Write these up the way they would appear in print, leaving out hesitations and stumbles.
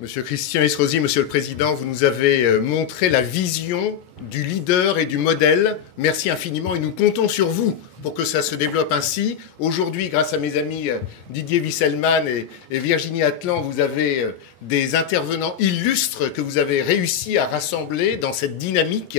Monsieur Christian Estrosi, Monsieur le Président, vous nous avez montré la vision du leader et du modèle. Merci infiniment et nous comptons sur vous pour que ça se développe ainsi. Aujourd'hui, grâce à mes amis Didier Wisselman et Virginie Atlan, vous avez des intervenants illustres que vous avez réussi à rassembler dans cette dynamique.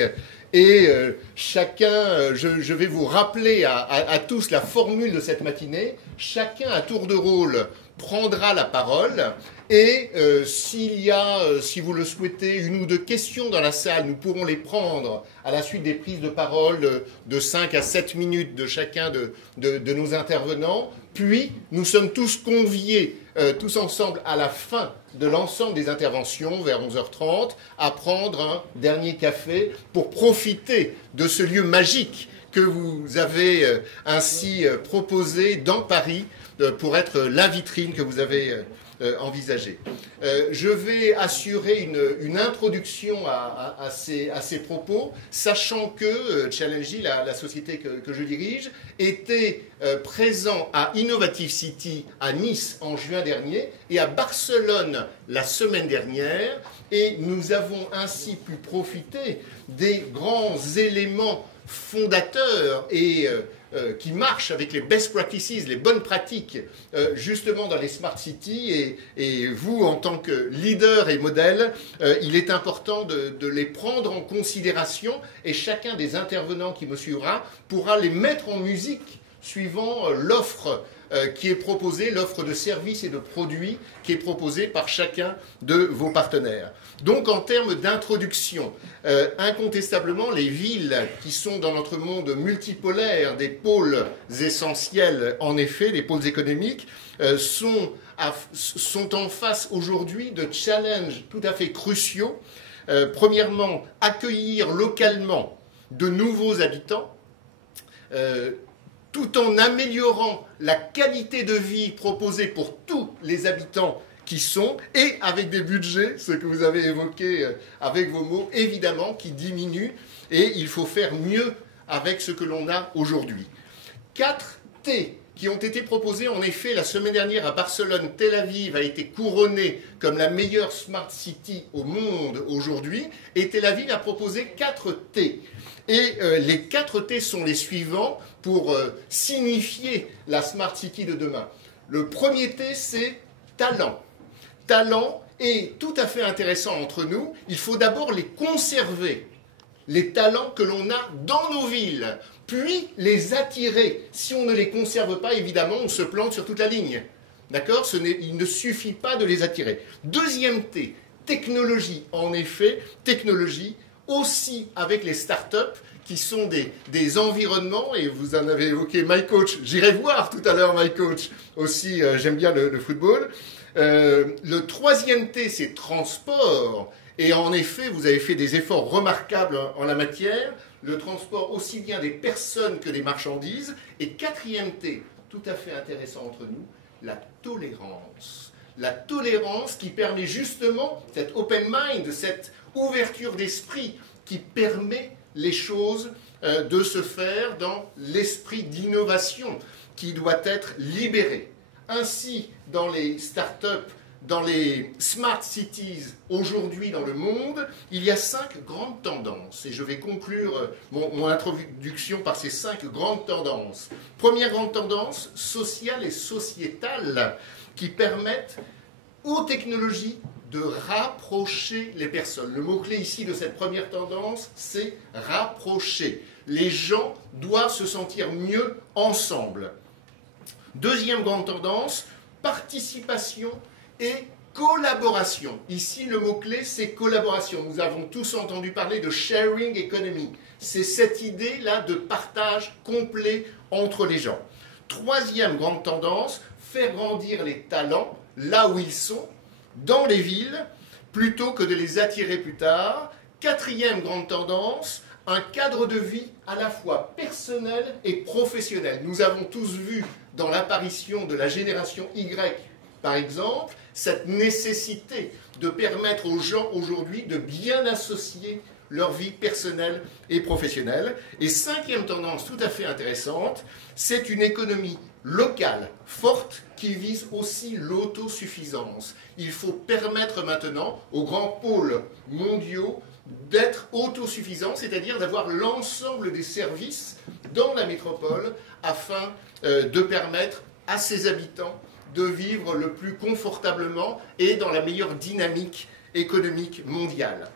Et chacun, je vais vous rappeler à tous la formule de cette matinée. Chacun à tour de rôle prendra la parole et s'il y a, si vous le souhaitez, une ou deux questions dans la salle, nous pourrons les prendre à la suite des prises de parole de 5 à 7 minutes de chacun de nos intervenants. Puis, nous sommes tous conviés, tous ensemble, à la fin de l'ensemble des interventions, vers 11h30, à prendre un dernier café pour profiter de ce lieu magique que vous avez ainsi proposé dans Paris pour être la vitrine que vous avez envisagée. Je vais assurer une introduction à ces propos, sachant que Challengy, la société que je dirige, était présent à Innovative City à Nice en juin dernier et à Barcelone la semaine dernière, et nous avons ainsi pu profiter des grands éléments fondateurs et qui marchent avec les best practices, les bonnes pratiques, justement dans les smart cities. Et vous, en tant que leader et modèle, il est important de les prendre en considération et chacun des intervenants qui me suivra pourra les mettre en musique suivant l'offre qui est proposée, l'offre de services et de produits qui est proposée par chacun de vos partenaires. Donc en termes d'introduction, incontestablement les villes qui sont dans notre monde multipolaire, des pôles essentiels en effet, des pôles économiques, sont en face aujourd'hui de challenges tout à fait cruciaux. Premièrement, accueillir localement de nouveaux habitants, tout en améliorant la qualité de vie proposée pour tous les habitants qui sont, et avec des budgets, ce que vous avez évoqué avec vos mots, évidemment, qui diminuent, et il faut faire mieux avec ce que l'on a aujourd'hui. 4 T qui ont été proposés, en effet, la semaine dernière à Barcelone. Tel Aviv a été couronné comme la meilleure smart city au monde aujourd'hui, et Tel Aviv a proposé 4 T. Et les 4 T sont les suivants pour signifier la smart city de demain. Le premier T, c'est talent. Talent est tout à fait intéressant entre nous. Il faut d'abord les conserver, les talents que l'on a dans nos villes, puis les attirer. Si on ne les conserve pas, évidemment, on se plante sur toute la ligne. D'accord ? Il ne suffit pas de les attirer. Deuxième T, technologie. En effet, technologie, aussi avec les startups, qui sont des environnements, et vous en avez évoqué MyCoach, j'irai voir tout à l'heure MyCoach, aussi j'aime bien le football. Le troisième T, c'est transport, et en effet, vous avez fait des efforts remarquables en la matière, le transport aussi bien des personnes que des marchandises, et quatrième T, tout à fait intéressant entre nous, la tolérance. La tolérance qui permet justement cette open mind, cette ouverture d'esprit qui permet les choses de se faire dans l'esprit d'innovation qui doit être libéré. Ainsi, dans les startups, dans les smart cities aujourd'hui dans le monde, il y a 5 grandes tendances. Et je vais conclure mon introduction par ces 5 grandes tendances. Première grande tendance, sociale et sociétale, qui permettent aux technologies de rapprocher les personnes. Le mot-clé ici de cette première tendance, c'est rapprocher. Les gens doivent se sentir mieux ensemble. Deuxième grande tendance, participation et collaboration. Ici, le mot-clé, c'est collaboration. Nous avons tous entendu parler de sharing economy. C'est cette idée-là de partage complet entre les gens. Troisième grande tendance, faire grandir les talents là où ils sont, dans les villes, plutôt que de les attirer plus tard. Quatrième grande tendance, un cadre de vie à la fois personnel et professionnel. Nous avons tous vu dans l'apparition de la génération Y, par exemple, cette nécessité de permettre aux gens aujourd'hui de bien associer leur vie personnelle et professionnelle. Et cinquième tendance tout à fait intéressante, c'est une économie locale, forte, qui vise aussi l'autosuffisance. Il faut permettre maintenant aux grands pôles mondiaux d'être autosuffisants, c'est-à-dire d'avoir l'ensemble des services dans la métropole afin de permettre à ses habitants de vivre le plus confortablement et dans la meilleure dynamique économique mondiale.